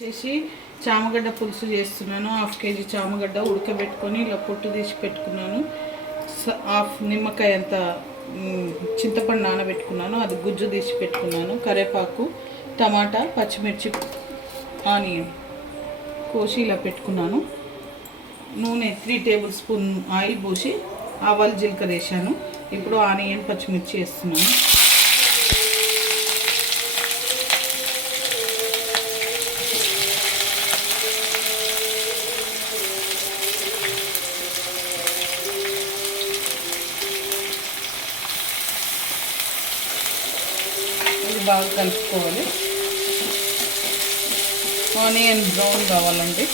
చేసి చామగడ్డ పులుసు చేస్తున్నాను. హాఫ్ కేజీ చామగడ్డ ఉడకబెట్టుకొని ఇలా పొట్టు తీసి పెట్టుకున్నాను. హాఫ్ నిమ్మకాయ అంత చింతపండు నానబెట్టుకున్నాను, అది గుజ్జు తీసి పెట్టుకున్నాను. కరివేపాకు, టమాటా, పచ్చిమిర్చి, ఆనియన్ కోసి ఇలా పెట్టుకున్నాను. నూనె 3 టేబుల్ స్పూన్ ఆయిల్ పోసి ఆవాలు జీలకర్ర వేసాను. ఇప్పుడు ఆనియన్ పచ్చిమిర్చి వేస్తున్నాను. ఇది బాగా కలుపుకోవాలి. ఆనియన్ బ్రౌన్ కావాలండి.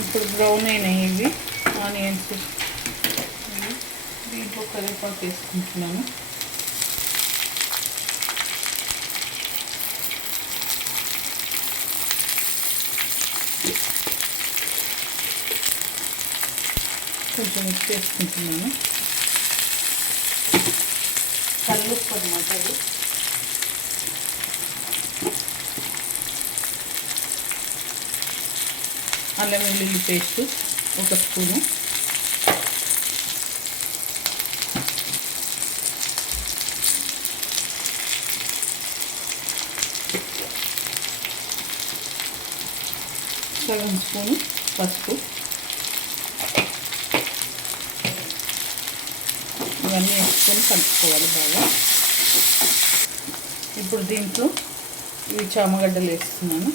ఇప్పుడు బ్రౌన్ అయినాయి ఇవి ఆనియన్స్. దీంట్లో కరివేపాకు వేసుకుంటున్నాను. కొంచెం ఉప్పు వేసుకుంటున్నాను. కల్లుప్పు అన్నమాట అది. అల్లం వెల్లుల్లి పేస్ట్ 1 స్పూను, సగం స్పూను పసుపు. ఇవన్నీ వేసుకొని కలుపుకోవాలి బాగా. ఇప్పుడు దీంట్లో ఇవి చామగడ్డలు వేస్తున్నాను.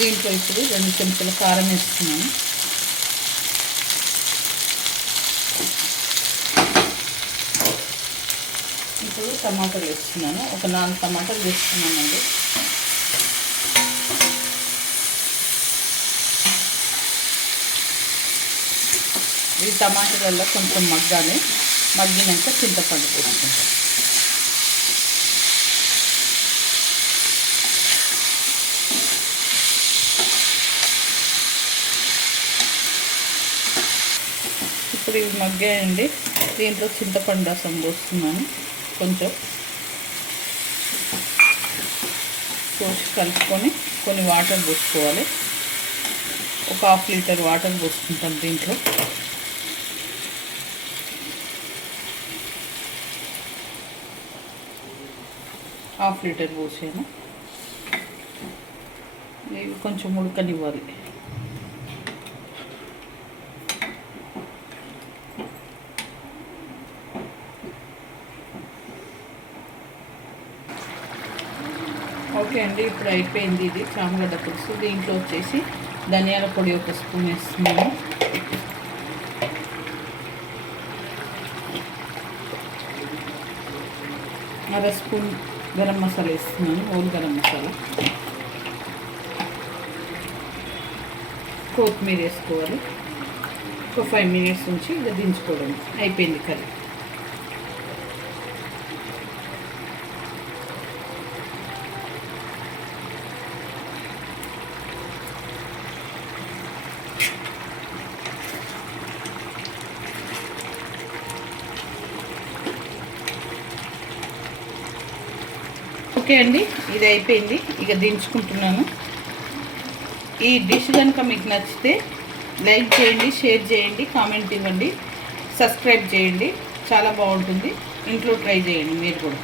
దీంట్లో ఇప్పుడు 2 చెంచాల కారం వేస్తున్నాను. ఇప్పుడు టమాటాలు వేస్తున్నాను. ఒక 4 టమాటాలు వేస్తున్నానండి. ఈ టమాటాలలో కొంచెం మగ్గినాక చింతపండు వేసుకుంటాను. ఇప్పుడు ఇవి మగ్గాయండి. దీంట్లో చింతపండు రసం పోస్తున్నాను. కొంచెం పోసి కలుపుకొని కొన్ని వాటర్ పోసుకోవాలి. ఒక 1/2 లీటర్ వాటర్ పోసుకుంటాను. దీంట్లో ½ లీటర్ పోసాను. ఇవి కొంచెం ఉడకనివ్వాలి. ఓకే అండి, ఇప్పుడు అయిపోయింది ఇది చామగడ్డ పులుసు. దీంట్లో వచ్చేసి ధనియాల పొడి 1 స్పూన్ వేస్తున్నాను. ½ స్పూన్ గరం మసాలా వేస్తున్నాను, హోల్ గరం మసాలా. కొత్తిమీర వేసుకోవాలి. ఒక 5 మినిట్స్ ఉంచి ఇలా దించుకోవడం. అయిపోయింది కర్రీ. ఓకే అండి, ఇది అయిపోయింది. ఇక దించుకుంటున్నాను. ఈ డిష్ కనుక మీకు నచ్చితే లైక్ చేయండి, షేర్ చేయండి, కామెంట్ ఇవ్వండి, సబ్స్క్రైబ్ చేయండి. చాలా బాగుంటుంది. ఇంట్లో ట్రై చేయండి మీరు కూడా.